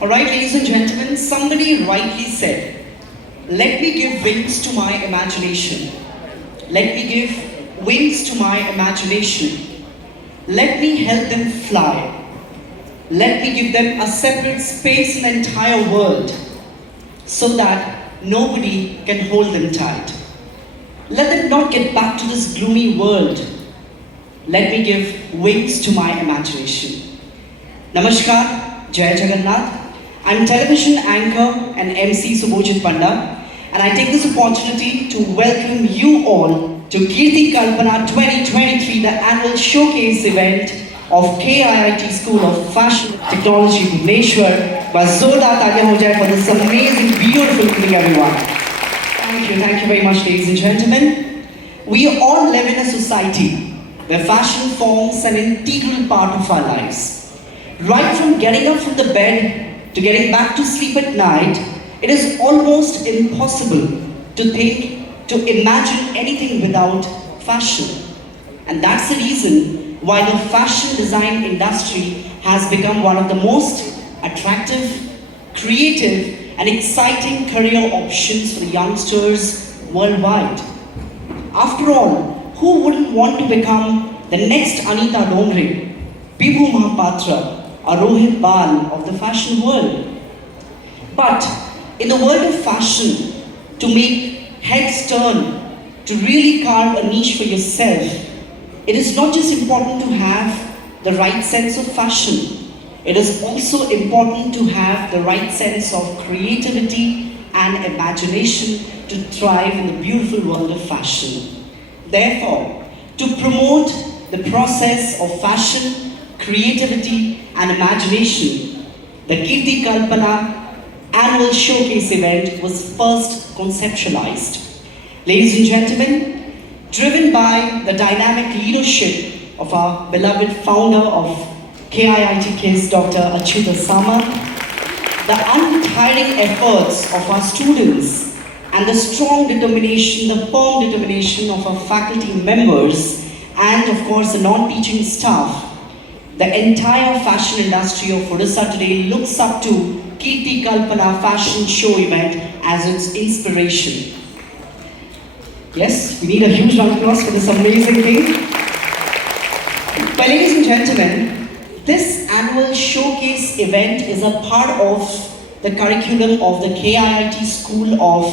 Alright, ladies and gentlemen, somebody rightly said, let me give wings to my imagination. Let me give wings to my imagination. Let me help them fly. Let me give them a separate space in the entire world so that nobody can hold them tight. Let them not get back to this gloomy world. Let me give wings to my imagination. Namaskar, Jai Jagannath. I'm television anchor and MC Subhojit Panda, and I take this opportunity to welcome you all to Kirti Kalpana 2023, the annual showcase event of KIIT School of Fashion Technology, Bhubaneswar. Zordar taaliyan ho jaye for this amazing, beautiful evening, everyone. Thank you very much, ladies and gentlemen. We all live in a society where fashion forms an integral part of our lives. Right from getting up from the bed to getting back to sleep at night, it is almost impossible to think, to imagine anything without fashion. And that's the reason why the fashion design industry has become one of the most attractive, creative, and exciting career options for the youngsters worldwide. After all, who wouldn't want to become the next Anita Dongre, Bibhu Mahapatra, or Rohit Bal of the fashion world? But in the world of fashion, to make heads turn, to really carve a niche for yourself, it is not just important to have the right sense of fashion. It is also important to have the right sense of creativity and imagination to thrive in the beautiful world of fashion. Therefore, to promote the process of fashion, creativity and imagination, the Kirti Kalpana annual showcase event was first conceptualized. Ladies and gentlemen, driven by the dynamic leadership of our beloved founder of KIIT KISS, Dr. Achyuta Sama, the untiring efforts of our students and the strong determination, the firm determination of our faculty members and of course the non-teaching staff, the entire fashion industry of Odisha today looks up to Kirti Kalpana fashion show event as its inspiration. Yes, we need a huge round of applause for this amazing thing. Well, ladies and gentlemen, this annual showcase event is a part of the curriculum of the KIIT School of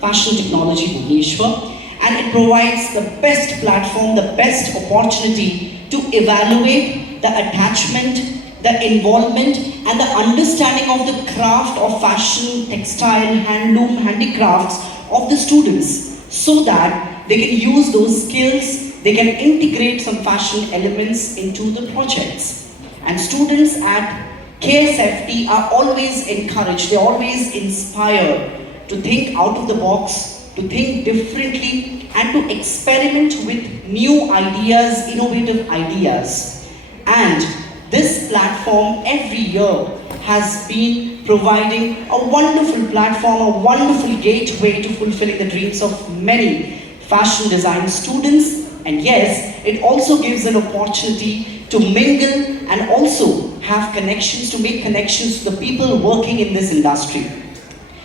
Fashion Technology, Bhubaneswar, and it provides the best platform, the best opportunity to evaluate the attachment, the involvement and the understanding of the craft of fashion, textile, handloom, handicrafts of the students so that they can use those skills, they can integrate some fashion elements into the projects. And students at KSFT are always encouraged, they're always inspired to think out of the box, to think differently and to experiment with new ideas, innovative ideas. And this platform every year has been providing a wonderful platform, a wonderful gateway to fulfilling the dreams of many fashion design students. And yes, it also gives an opportunity to mingle and also have connections, to make connections to the people working in this industry.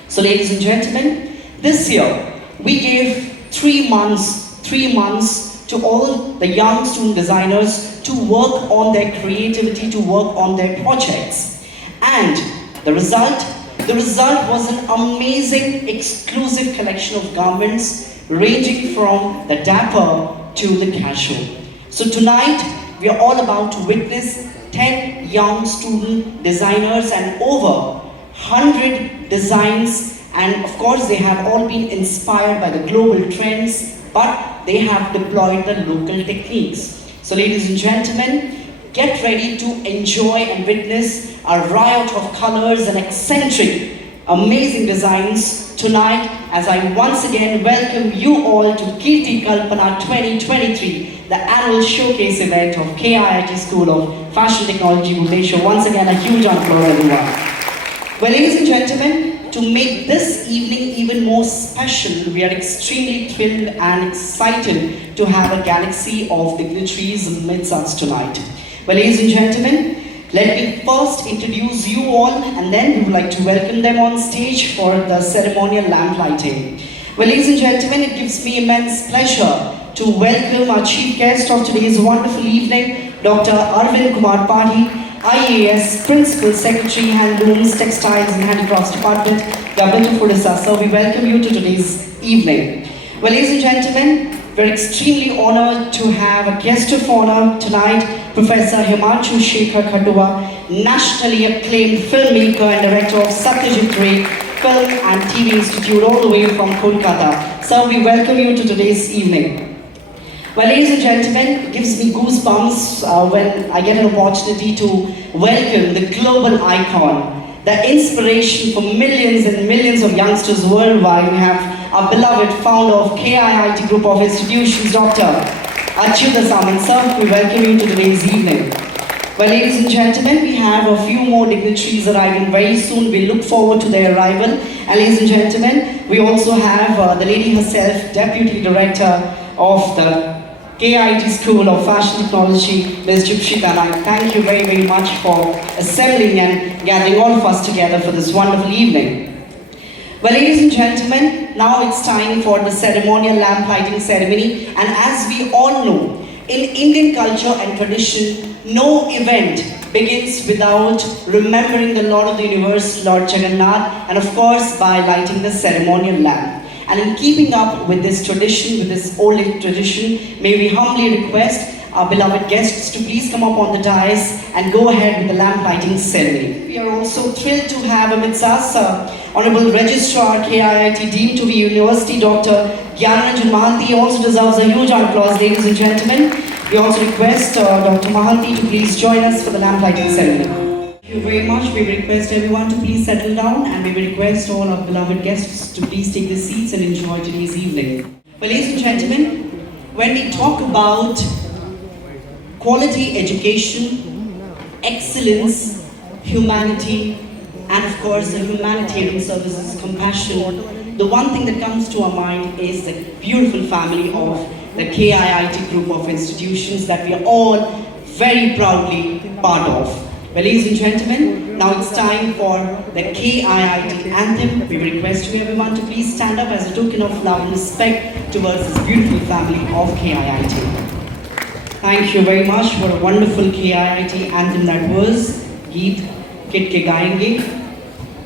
So ladies and gentlemen, this year we gave 3 months to all the young student designers to work on their creativity, to work on their projects. And the result was an amazing exclusive collection of garments ranging from the dapper to the casual. So tonight we are all about to witness 10 young student designers and over 100 designs, and of course they have all been inspired by the global trends, but they have deployed the local techniques. So ladies and gentlemen, get ready to enjoy and witness a riot of colors and eccentric, amazing designs tonight as I once again welcome you all to Kirti Kalpana 2023, the annual showcase event of KIIT School of Fashion Technology, Bhubaneswar. Once again, a huge applause, everyone. Well, ladies and gentlemen, to make this evening even more special, we are extremely thrilled and excited to have a galaxy of dignitaries amidst us tonight. Well, ladies and gentlemen, Let me first introduce you all and then we would like to welcome them on stage for the ceremonial lamp lighting. Well, ladies and gentlemen, it gives me immense pleasure to welcome our chief guest of today's wonderful evening, Dr. Arvind Kumar Padhi, IAS, Principal Secretary, Handlooms, Textiles and Handicrafts Department, Government of Odisha. So we welcome you to today's evening. Well, ladies and gentlemen, we're extremely honored to have a guest of honor tonight, Professor Himanshu Shekhar Khatua, nationally acclaimed filmmaker and director of Satyajit Ray Film and TV Institute all the way from Kolkata. So we welcome you to today's evening. Well, ladies and gentlemen, it gives me goosebumps when I get an opportunity to welcome the global icon, the inspiration for millions and millions of youngsters worldwide. We have our beloved founder of KIIT Group of Institutions, Dr. Achyuta Samant. Sir, we welcome you to today's evening. Well, ladies and gentlemen, we have a few more dignitaries arriving very soon. We look forward to their arrival. And ladies and gentlemen, we also have the lady herself, Deputy Director of the KIIT School of Fashion Technology, Ms. Jipshita Naik. Thank you very, very much for assembling and gathering all of us together for this wonderful evening. Well, ladies and gentlemen, now it's time for the ceremonial lamp lighting ceremony. And as we all know, in Indian culture and tradition, no event begins without remembering the Lord of the Universe, Lord Jagannath, and of course by lighting the ceremonial lamp. And in keeping up with this tradition, with this old tradition, may we humbly request our beloved guests to please come up on the dais and go ahead with the lamp lighting ceremony. We are also thrilled to have amidst us Honorable Registrar KIIT, Dean to be University, Dr. Gyanaranjan Mahanti. He also deserves a huge applause, ladies and gentlemen. We also request Dr. Mahanti to please join us for the lamp lighting ceremony. Thank you very much. We request everyone to please settle down and we will request all our beloved guests to please take their seats and enjoy today's evening. Well, ladies and gentlemen, when we talk about quality education, excellence, humanity, and of course the humanitarian services, compassion, the one thing that comes to our mind is the beautiful family of the KIIT Group of Institutions that we are all very proudly part of. Well, ladies and gentlemen, now it's time for the KIIT anthem. We request everyone to please stand up as a token of love and respect towards this beautiful family of KIIT. Thank you very much for a wonderful KIIT anthem that was. Kiit, Kiit ke gayenge.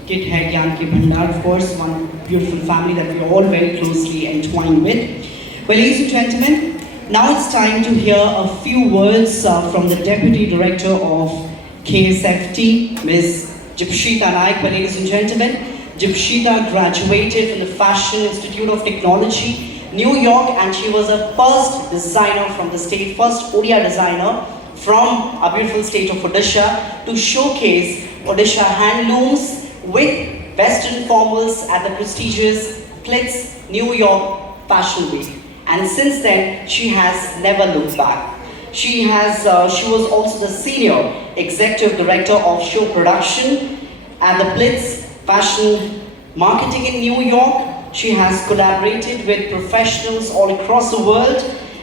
Kiit hai gyan ke bhandar, of course, one beautiful family that we are all very closely entwined with. Well, ladies and gentlemen, now it's time to hear a few words from the Deputy Director of KSFT, Ms. Jipshita Naik. Well, ladies and gentlemen, Jipshita graduated from the Fashion Institute of Technology, New York, and she was a first designer from the state, first Odia designer from our beautiful state of Odisha to showcase Odisha handlooms with Western formals at the prestigious Plitz New York Fashion Week. And since then, she has never looked back. She was also the Senior Executive Director of Show Production at the Plitz Fashion Marketing in New York. She has collaborated with professionals all across the world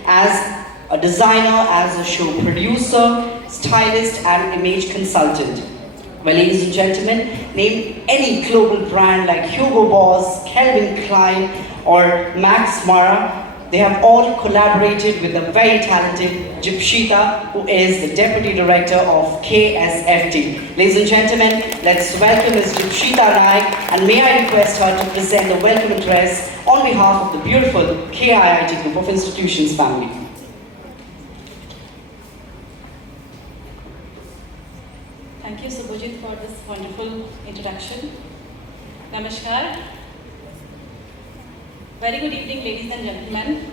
as a designer, as a show producer, stylist and image consultant. Well, ladies and gentlemen, name any global brand like Hugo Boss, Calvin Klein or Max Mara. They have all collaborated with the very talented Jipshita, who is the Deputy Director of KSFT. Ladies and gentlemen, let's welcome Ms. Jipshita Naik, and may I request her to present the welcome address on behalf of the beautiful KIIT Group of Institutions family. Thank you, Subhajit, for this wonderful introduction. Namaskar. Very good evening, ladies and gentlemen.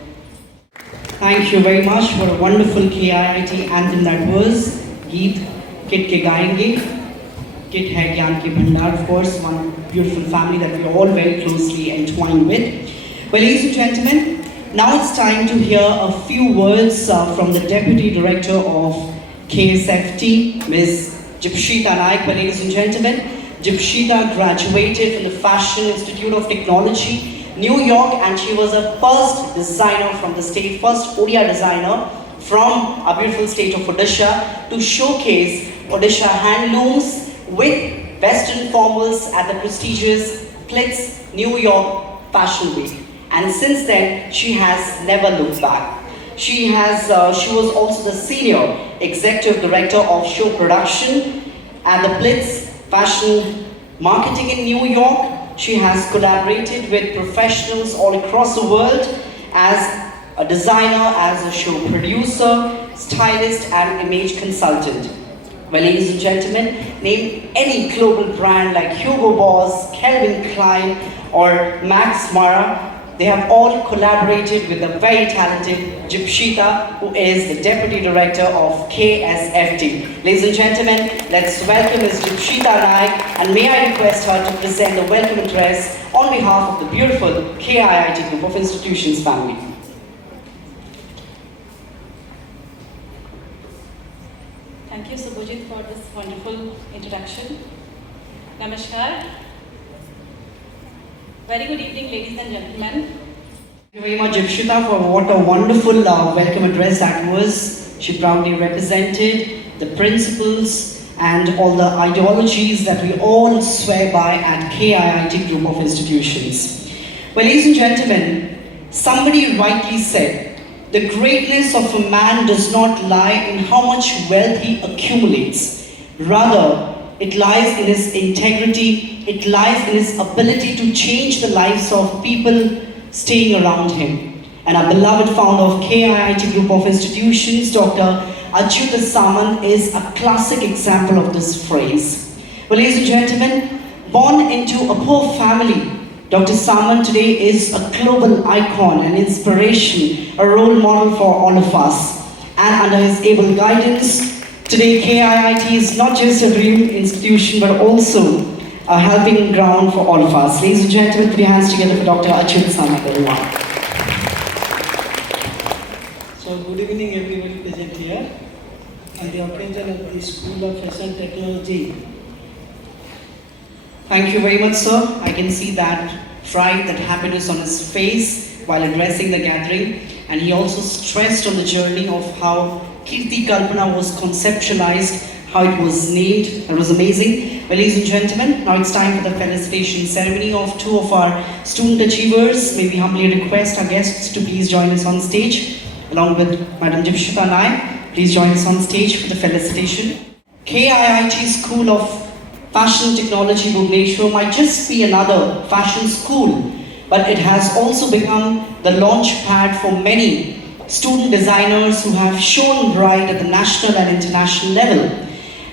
Thank you very much for a wonderful KIIT anthem that was. Kiit, Kiit ke gayenge. Kiit hai gyan ke bhandar, of course, one beautiful family that we are all very closely entwined with. Well, ladies and gentlemen, now it's time to hear a few words from the Deputy Director of KSFT, Ms. Jipshita Naik. Well, ladies and gentlemen, Jipshita graduated from the Fashion Institute of Technology, New York, and she was a first designer from the state, first Odia designer from our beautiful state of Odisha to showcase Odisha handlooms with Western formals at the prestigious Plitz New York Fashion Week. And since then, she has never looked back. She was also the senior executive director of show production at the Plitz Fashion Marketing in New York. She has collaborated with professionals all across the world as a designer, as a show producer, stylist, and image consultant. Well, ladies and gentlemen, name any global brand like Hugo Boss, Calvin Klein, or Max Mara. They have all collaborated with the very talented Jipshita, who is the Deputy Director of KSFT. Ladies and gentlemen, let's welcome Ms. Jipshita Naik, and may I request her to present the welcome address on behalf of the beautiful KIIT Group of Institutions family. Thank you, Subhajit, for this wonderful introduction. Namaskar. Very good evening, ladies and gentlemen. Thank you very much, Jipshita, for what a wonderful welcome address that was. She proudly represented the principles and all the ideologies that we all swear by at KIIT Group of Institutions. Well, ladies and gentlemen, somebody rightly said, the greatness of a man does not lie in how much wealth he accumulates. Rather, it lies in his integrity, it lies in his ability to change the lives of people staying around him. And our beloved founder of KIIT Group of Institutions, Dr. Achyuta Samant, is a classic example of this phrase. Well, ladies and gentlemen, born into a poor family, Dr. Samant today is a global icon, an inspiration, a role model for all of us. And under his able guidance, today KIIT is not just a dream institution but also a helping ground for all of us. Ladies and gentlemen, put your hands together for Dr. Achyuta Samant, everyone. So good evening everybody present here on the occasion of the School of Fashion Technology. Thank you very much, sir. I can see that pride, that happiness on his face while addressing the gathering. And he also stressed on the journey of how Kirti Kalpana was conceptualized, how it was named. It was amazing. Well, ladies and gentlemen, now it's time for the felicitation ceremony of two of our student achievers. May we humbly request our guests to please join us on stage, along with Madam Jipshita Naik. Please join us on stage for the felicitation. KIIT School of Fashion Technology Bhubaneswar might just be another fashion school, but it has also become the launch pad for many student designers who have shone bright at the national and international level.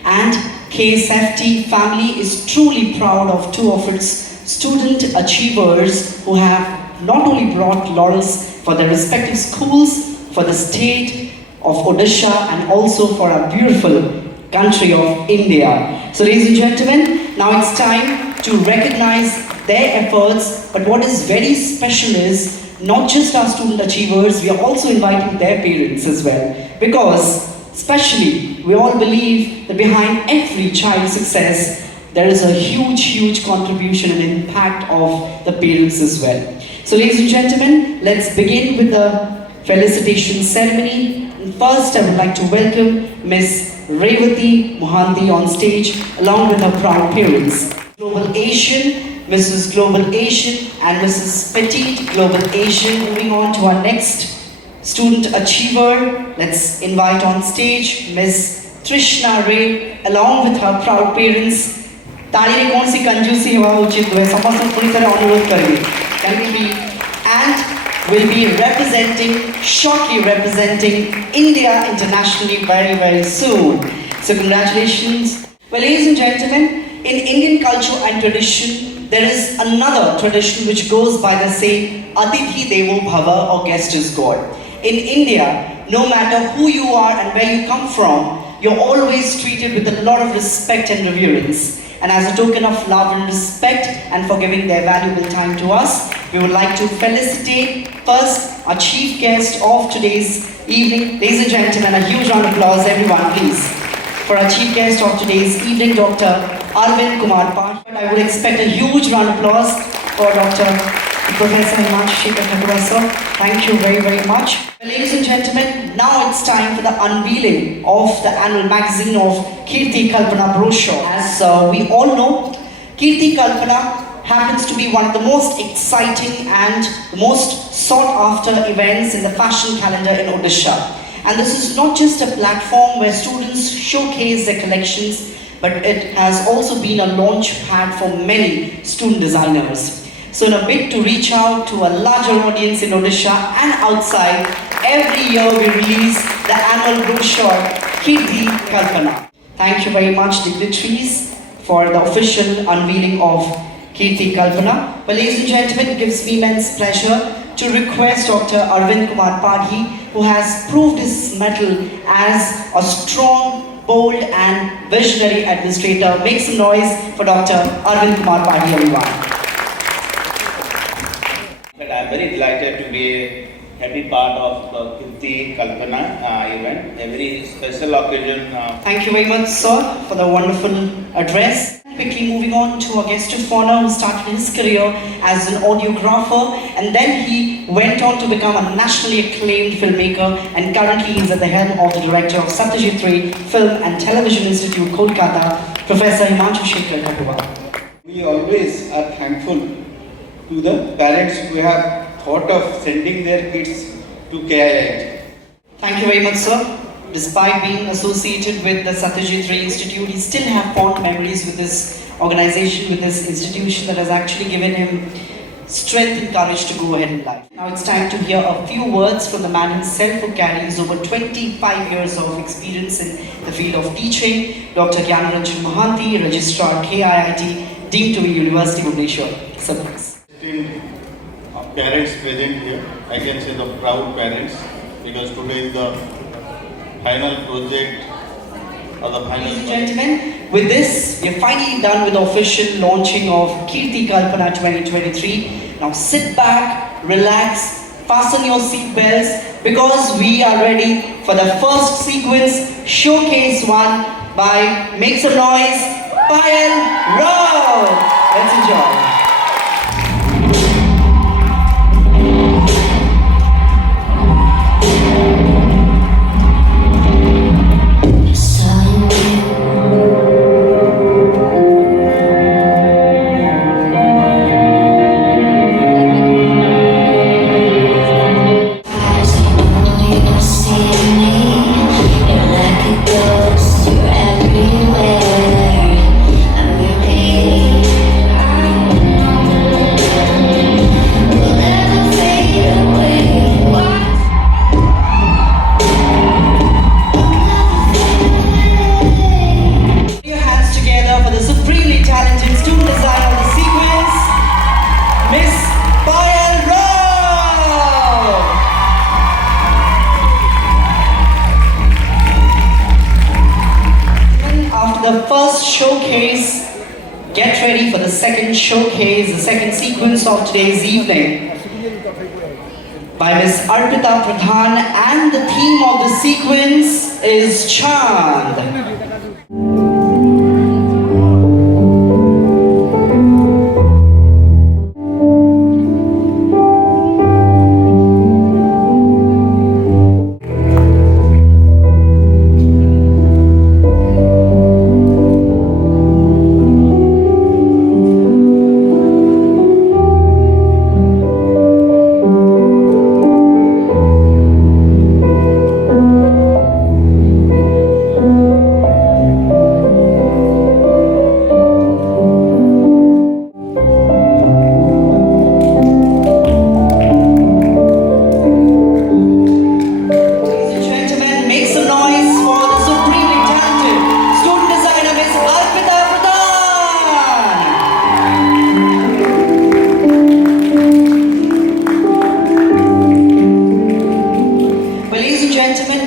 And KSFT family is truly proud of two of its student achievers who have not only brought laurels for their respective schools, for the state of Odisha, and also for our beautiful country of India. So ladies and gentlemen, now it's time to recognize their efforts, but what is very special is not just our student achievers, we are also inviting their parents as well, because especially we all believe that behind every child's success there is a huge contribution and impact of the parents as well. So ladies and gentlemen, let's begin with the felicitation ceremony. And first I would like to welcome Ms. Revati Mohanty on stage along with her proud parents. Global Asian, Mrs. Global Asian and Mrs. Petite Global Asian. Moving on to our next student achiever, let's invite on stage Ms. Trishna Ray along with her proud parents. ताली रे कौन सी कंजूसी हुआ उचित हुआ समस्त पूरी तरह अनुरोध करेंगे. Can we be and will be shortly representing India internationally very soon. So congratulations. Well, ladies and gentlemen, in Indian culture and tradition, there is another tradition which goes by the saying Atithi Devo Bhava, or guest is God. In India, no matter who you are and where you come from, you're always treated with a lot of respect and reverence. And as a token of love and respect and for giving their valuable time to us, we would like to felicitate first our chief guest of today's evening. Ladies and gentlemen, a huge round of applause, everyone, please. For our chief guest of today's evening, Dr. Arvind Kumar Pash. I would expect a huge round of applause for Dr. Professor Himanshu Shekhar. Thank you very much. Well, ladies and gentlemen, Now it's time for the unveiling of the annual magazine of Kirti Kalpana brochure. As we all know, Kirti Kalpana happens to be one of the most exciting and the most sought after events in the fashion calendar in Odisha. And this is not just a platform where students showcase their collections, but it has also been a launch pad for many student designers. So in a bid to reach out to a larger audience in Odisha and outside, every year we release the annual brochure, Kirti Kalpana. Thank you very much, dignitaries, for the official unveiling of Kirti Kalpana. Well, ladies and gentlemen, it gives me immense pleasure to request Dr. Arvind Kumar Padhi, who has proved his mettle as a strong, bold and visionary administrator. Make some noise for Dr. Arvind Kumar Padhi, everyone. But I'm very delighted to be a happy part of the Kirti Kalpana event. A very special occasion. Thank you very much, sir, for the wonderful address. Quickly moving on to our guest of honor, who started his career as an audiographer and then he went on to become a nationally acclaimed filmmaker, and currently he is at the helm of the director of Satyajit Ray Film and Television Institute, Kolkata, Professor Himanshu Shekhar Katuwa. We always are thankful to the parents who have thought of sending their kids to KIIT. Thank you very much, sir. Despite being associated with the Satyajit Ray Institute, he still have fond memories with this organization, with this institution that has actually given him strength and courage to go ahead in life. Now it's time to hear a few words from the man himself, who carries over 25 years of experience in the field of teaching, Dr. Gyanaranjan Mohanty, Registrar KIIT, deemed to be University of Bhubaneswar. Sir, please. Parents present here, I can say the proud parents, because today is the final project or the final. Ladies and gentlemen, with this, we are finally done with the official launching of Kirti Kalpana 2023. Now sit back, relax, fasten your seat belts, because we are ready for the first sequence, Showcase 1 by, make some noise, Payal Road. Let's enjoy. The first showcase, get ready for the second showcase, the second sequence of today's evening by Ms. Arpita Pradhan, and the theme of the sequence is Chand.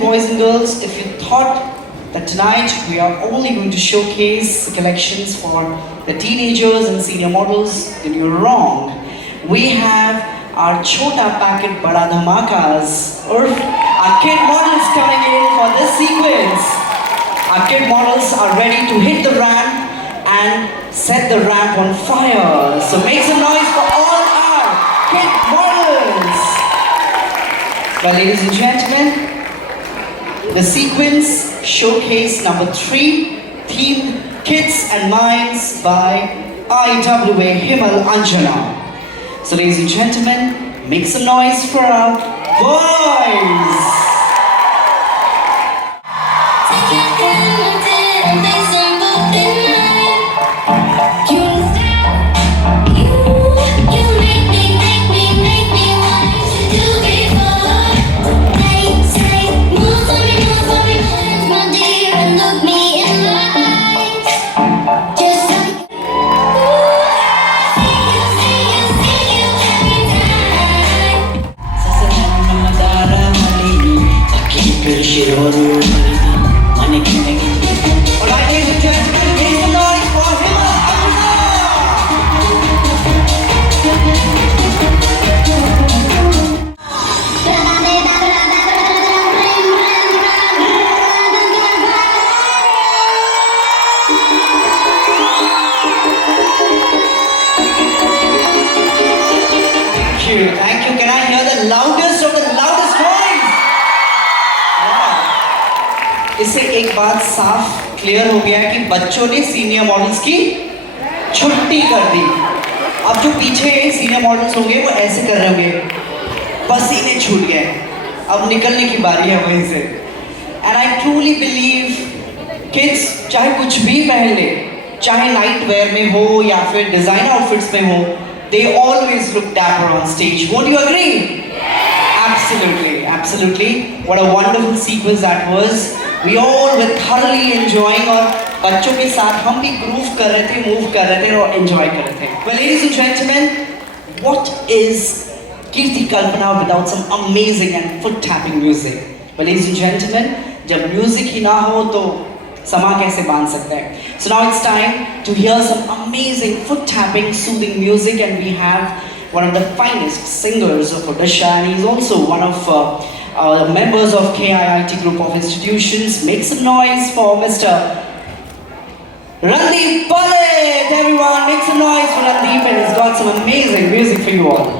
Boys and girls, if you thought that tonight we are only going to showcase the collections for the teenagers and senior models, then you're wrong. We have our Chota Packet Bada Dhamakas, or our kid models coming in for this sequence. Our kid models are ready to hit the ramp and set the ramp on fire. So make some noise for all our kid models. Well, ladies and gentlemen, the sequence showcase number 3, themed Kids and Minds by IWA Himal Anjana. So ladies and gentlemen, make some noise for our boys! Alright, ladies and gentlemen, make some noise for Himal Thank you, thank you. Can I hear the loudest of the loudest noise? Wow. इससे एक बात साफ clear हो गया कि बच्चों ने senior models की छुट्टी कर दी। अब जो पीछे सीनियर मॉडल्स होंगे वो ऐसे कर रहे होंगे, पसीने छूट गए, अब निकलने की बारी है वहीं से। And I truly believe kids चाहे कुछ भी पहन ले, चाहे नाइट वेयर में हो या फिर डिजाइन आउटफिट्स में हो, they always look dapper on stage. Won't you agree? Absolutely, absolutely. What a wonderful sequence that was. We all were thoroughly enjoying और बच्चों के साथ हम भी groove कर रहे थे, move कर रहे थे और enjoy कर रहे थे. Well, ladies and gentlemen, what is Kirti Kalpana without some amazing and foot tapping music? Well, ladies and gentlemen, जब music ही ना हो तो समा कैसे बांध सकते हैं? So now it's time to hear some amazing foot tapping, soothing music, and we have one of the finest singers of Odisha, and he's also one of the members of KIIT group of institutions. Make some noise for Mr. Randeep Palit, everyone. Make some noise for Randeep, and he's got some amazing music for you all.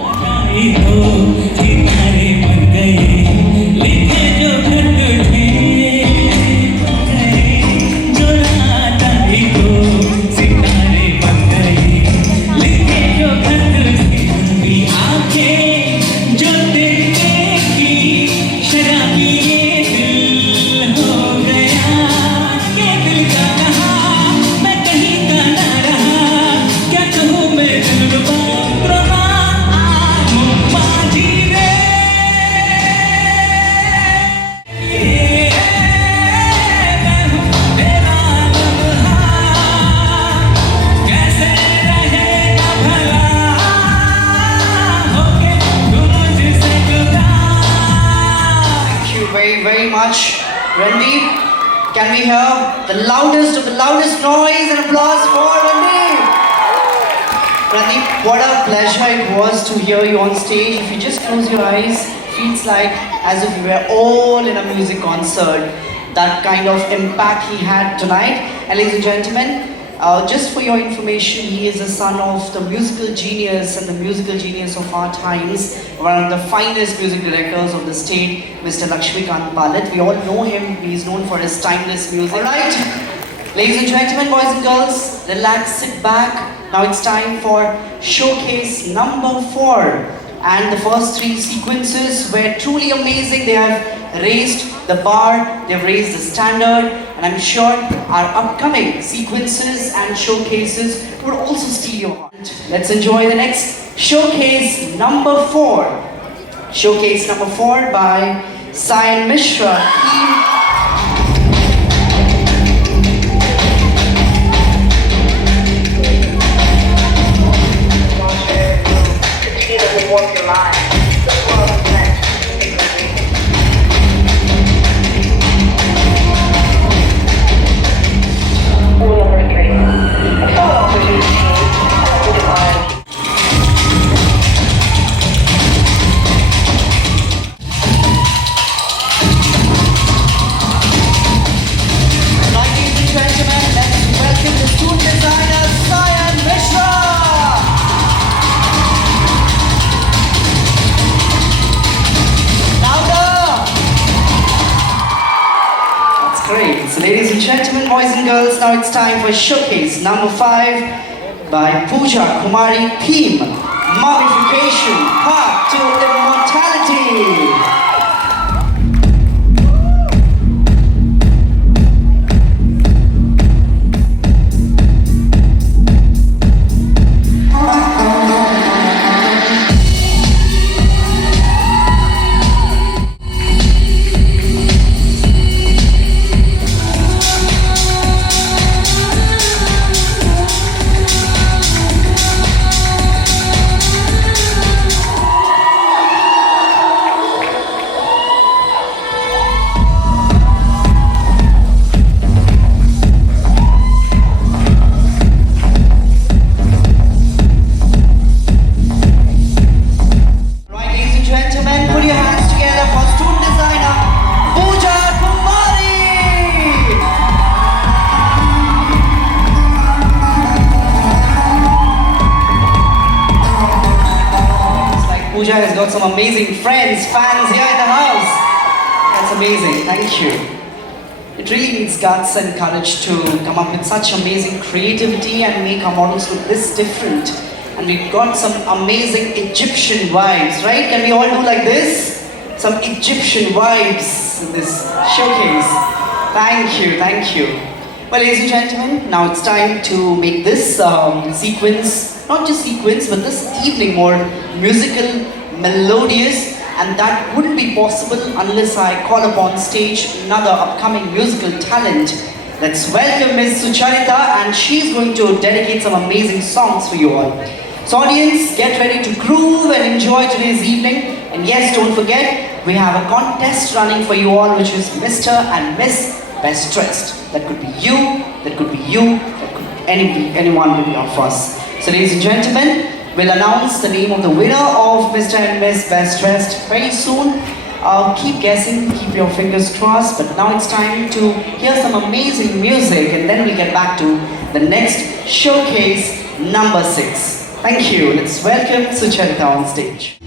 Very much. Randeep, can we hear the loudest of the loudest noise and applause for Randeep? Randeep, what a pleasure it was to hear you on stage. If you just close your eyes, feels like as if we were all in a music concert. That kind of impact he had tonight. And ladies and gentlemen, just for your information, he is the son of the musical genius and the musical genius of our times, one of the finest music directors of the state, Mr. Lakshmikant Palit. We all know him. He is known for his timeless music. All right, ladies and gentlemen, boys and girls, relax, sit back. Now it's time for showcase number 4. And the first 3 sequences were truly amazing. They have raised the bar, they've raised the standard, and I'm sure our upcoming sequences and showcases would also steal your heart. Let's enjoy the next showcase number 4. Showcase number 4 by Sayan Mishra. Walk your line. The world is meant to be Rule number 3. A phone offers you a divine. girls, now it's time for showcase number 5 by Pooja Kumari. Theme, Mummification, Path to Immortality. Pooja has got some amazing friends, fans here in the house. That's amazing, thank you. It really needs guts and courage to come up with such amazing creativity and make our models look this different. And we've got some amazing Egyptian vibes, right? Can we all do like this? Some Egyptian vibes in this showcase. Thank you, thank you. Well, ladies and gentlemen, now it's time to make this sequence, not just sequence, but this evening more musical, melodious, and that wouldn't be possible unless I call upon stage another upcoming musical talent. Let's welcome Ms. Sucharita, and she's going to dedicate some amazing songs for you all. So audience, get ready to groove and enjoy today's evening. And yes, don't forget, we have a contest running for you all, which is Mr. and Miss Best Dressed. That could be you, that could be you, that could be anyone will be of us. So ladies and gentlemen, we'll announce the name of the winner of Mr. and Miss Best Dressed very soon. Keep guessing, keep your fingers crossed, but now it's time to hear some amazing music, and then we'll get back to the next showcase, number 6. Thank you. Let's welcome Sucharita on stage.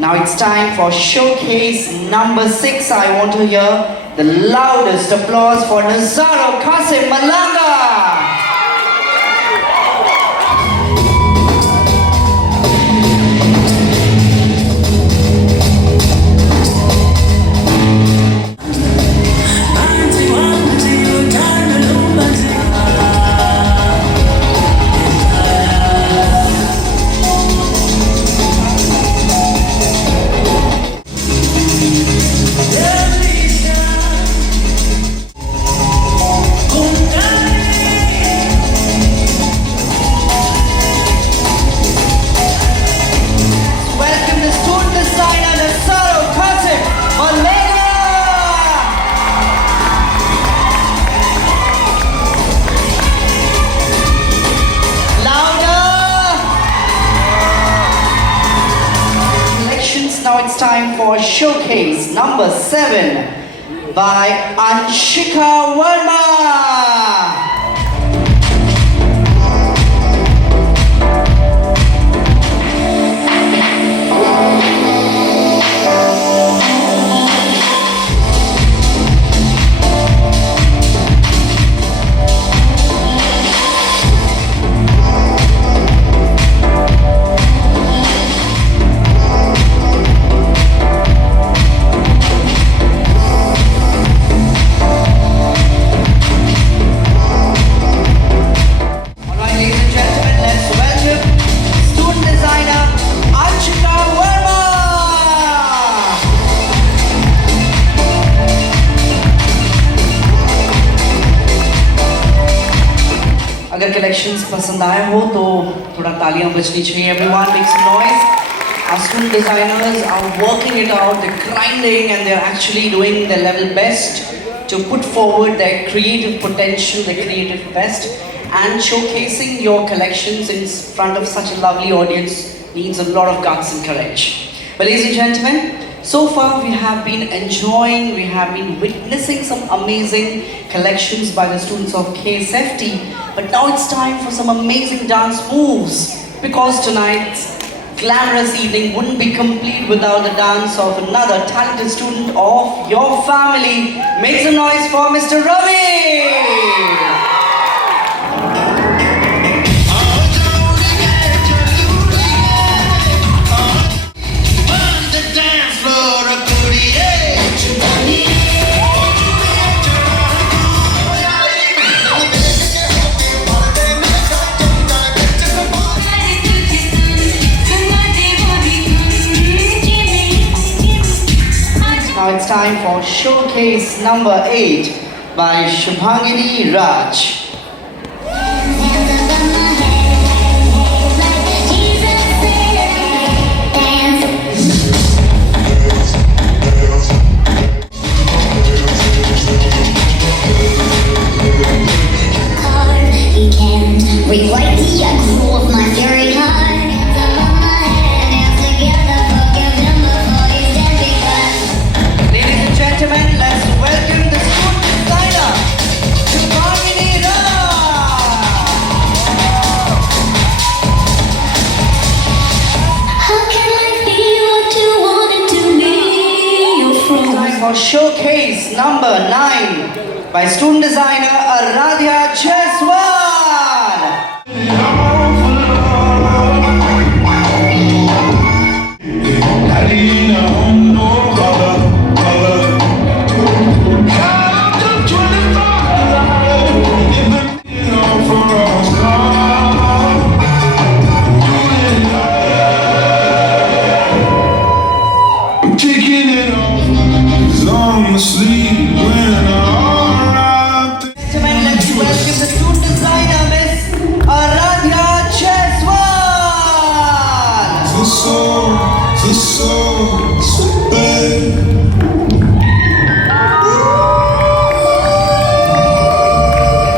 Now it's time for showcase number 6. I want to hear the loudest applause for Nazaro Kasim Malanga. Now it's time for showcase number 7 by Anshika Verma. अगर collections पसंद आए हो तो थोड़ा तालियां बजनी चाहिए. Everyone make some noise. Our student designers are working it out, they're grinding and they're actually doing their level best to put forward their creative potential, their creative best, and showcasing your collections in front of such a lovely audience needs a lot of guts and courage. But ladies and gentlemen, so far we have been enjoying, we have been witnessing some amazing collections by the students of KSFT, but now it's time for some amazing dance moves, because tonight's glamorous evening wouldn't be complete without the dance of another talented student of your family. Make some noise for Mr. Ravi! Now it's time for showcase number 8 by Shubhangini Raj. Rewrite the groove of my very heart. Ladies and gentlemen, let's welcome the student designer, Shubhangini Raj. How can I be what you wanted to be? You're from Time for showcase number 9 by student designer Aradhya Jaiswal. Gentlemen, let's welcome the student designer, Miss Aradhya Jaiswal.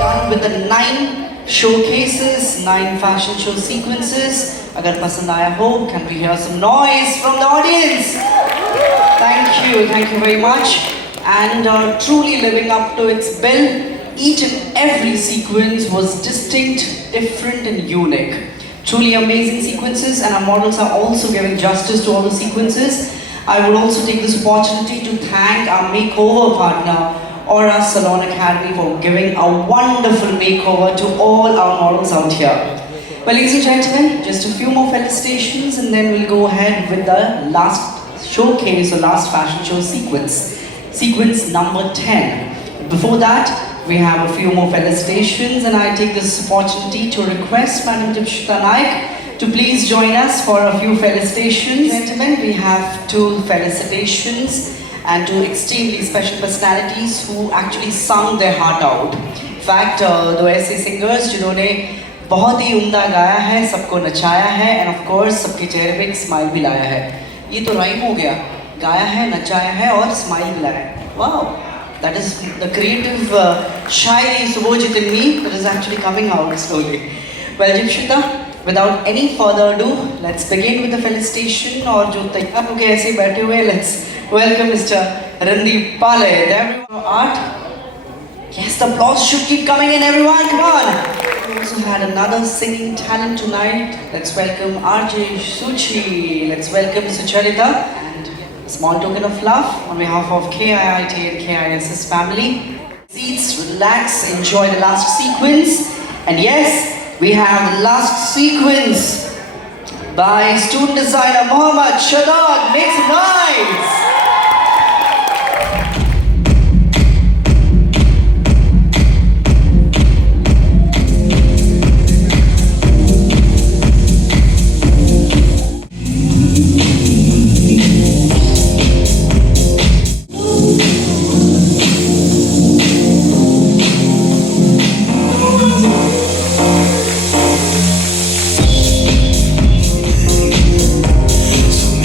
Done with the 9 showcases, 9 fashion show sequences. Agar pasand aaya ho, can we hear some noise from the audience? Thank you very much. And truly living up to its bill. Each and every sequence was distinct, different and unique. Truly amazing sequences, and our models are also giving justice to all the sequences. I would also take this opportunity to thank our makeover partner, Aura Salon Academy, for giving a wonderful makeover to all our models out here. Well, ladies and gentlemen, just a few more felicitations and then we'll go ahead with the last showcase or last fashion show sequence. Sequence number 10. Before that, we have a few more felicitations, and I take this opportunity to request Madam Dipshita Naik to please join us for a few felicitations. Gentlemen, we have 2 felicitations and 2 extremely special personalities who actually sung their heart out. In fact, 2 ऐसे singers जिन्होंने बहुत ही उम्दा गाया है, सबको नचाया है, and of course सबके चेहरे पे एक smile भी लाया है. ये तो rhyme हो गया, गाया है, नचाया है और smile भी लाया है. Wow! That is the creative shy Subhojit in me that is actually coming out slowly. Well, Dipshita, without any further ado, let's begin with the felicitation. और जो तैयार होके ऐसे बैठे हुए, let's welcome Mr. Randeep Pale. Everyone, art. Yes, the applause should keep coming in, everyone. Come on. We also had another singing talent tonight. Let's welcome RJ Suchi. Let's welcome Mr. Charita. A small token of love on behalf of KIIT and KISS family. Seats, relax, enjoy the last sequence. And yes, we have the last sequence by student designer Mohammad Shadad. Make some noise! So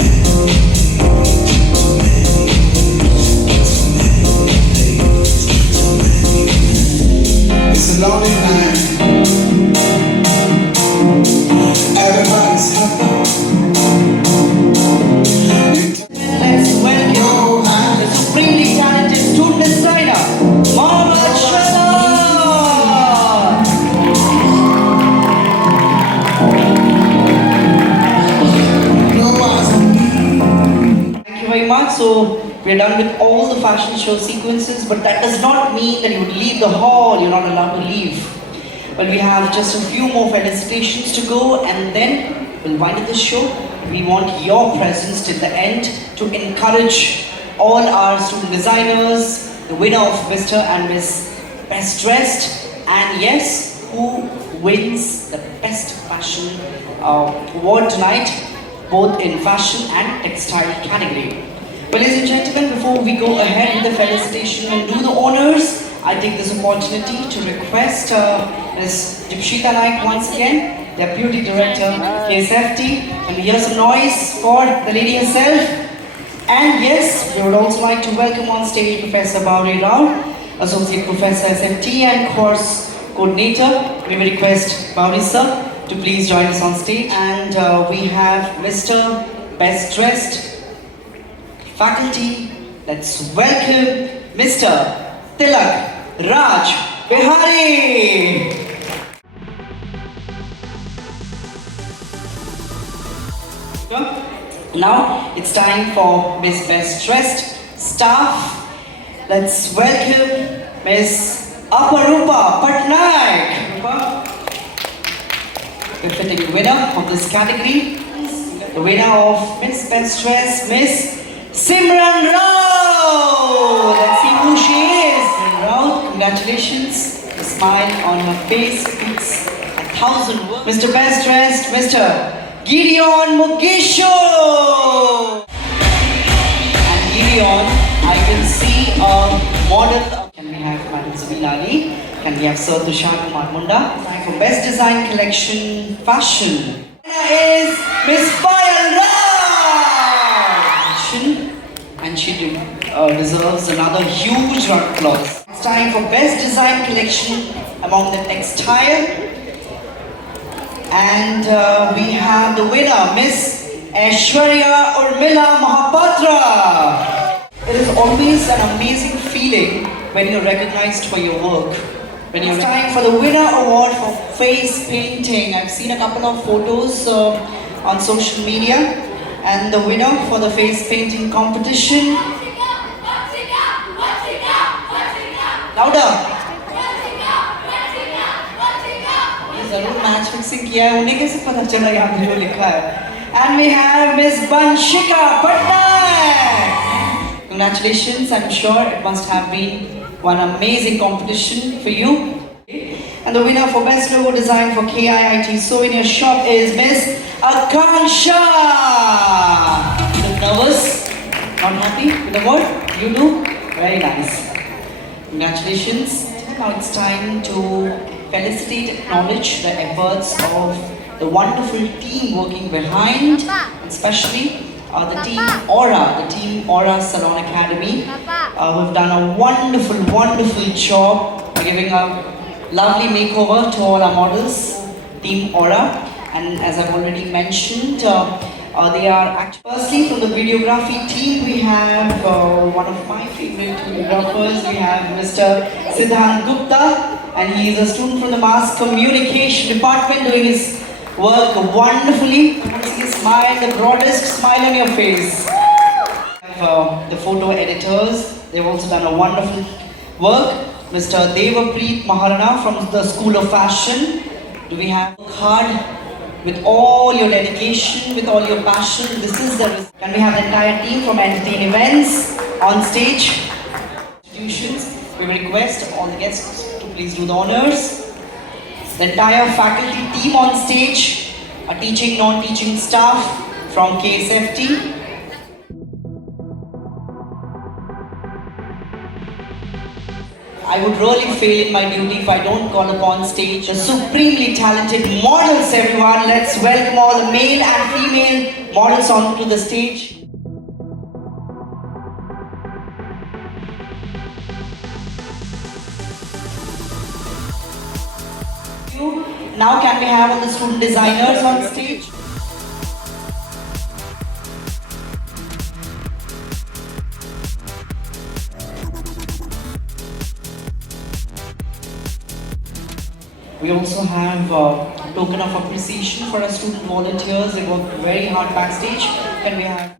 so we're done with all the fashion show sequences, but that does not mean that you would leave the hall, you're not allowed to leave. But we have just a few more felicitations to go, and then we'll wind up the show. We want your presence till the end to encourage all our student designers, the winner of Mr. and Miss Best Dressed, and yes, who wins the Best Fashion award tonight, both in fashion and textile category. But ladies and gentlemen, before we go ahead with the felicitation and do the honors, I take this opportunity to request Ms. Dipshita Naik once again, Deputy Director, KSFT. Can we hear some noise for the lady herself? And yes, we would also like to welcome on stage Professor Bauri Rao, Associate Professor SFT and Course Coordinator. We will request Bauri sir to please join us on stage. And we have Mr. Best Dressed Faculty. Let's welcome Mr. Tilak Raj Bihari. Now it's time for Miss Best Dressed Staff. Let's welcome Miss Aparupa Patnaik, befitting winner of this category. The winner of Miss Best Dressed, Miss Simran Rao. Let's see who she is. Simran Rao, congratulations. The smile on her face speaks 1,000 words. Mr. Best Dressed, Mr. Gideon Mugisho. And Gideon, I can see a model. Can we have Madam Zabina Ali? Can we have Sir Tushar Kumar Munda? Time for Best Design Collection Fashion. Is Miss Payal Rao. And she deserves another huge round of applause. It's time for Best Design Collection among the textile. And we have the winner, Miss Aishwarya Urmila Mahapatra. It is always an amazing feeling when you're recognized for your work. It's time for the winner award for face painting. I've seen a couple of photos on social media, and the winner for the face painting competition. Louder. जरूर match fixing किया है उन्हें कैसे पता चला यहाँ video लिखा है. And we have Miss Banshika Patnaik. Congratulations, I'm sure it must have been one amazing competition for you. And the winner for Best Logo Design for KIIT Souvenir Shop is Miss Akanksha. You look nervous? Not happy with the award? You do? Very nice. Congratulations. Now it's time to felicitate and acknowledge the efforts of the wonderful team working behind, especially the team Aura Salon Academy, who have done a wonderful job giving a lovely makeover to all our models, Team Aura. And as I've already mentioned, they are actually, firstly from the videography team, we have one of my favorite videographers, we have Mr. Siddhant Gupta. And he is a student from the Mass Communication Department doing his work wonderfully. I want to see a smile, the broadest smile on your face. We have the photo editors. They've also done a wonderful work. Mr. Devapreet Maharana from the School of Fashion. Do we have hard with all your dedication, with all your passion? This is the. Can we have the entire team from Entertain Events on stage? Institutions. We will request all the guests to please do the honors. The entire faculty team on stage, a teaching, non-teaching staff from KSFT. I would really fail in my duty if I don't call upon stage the supremely talented models, everyone. Let's welcome all the male and female models onto the stage. Now can we have all the student designers on stage? We also have a token of appreciation for our student volunteers. They work very hard backstage. Can we have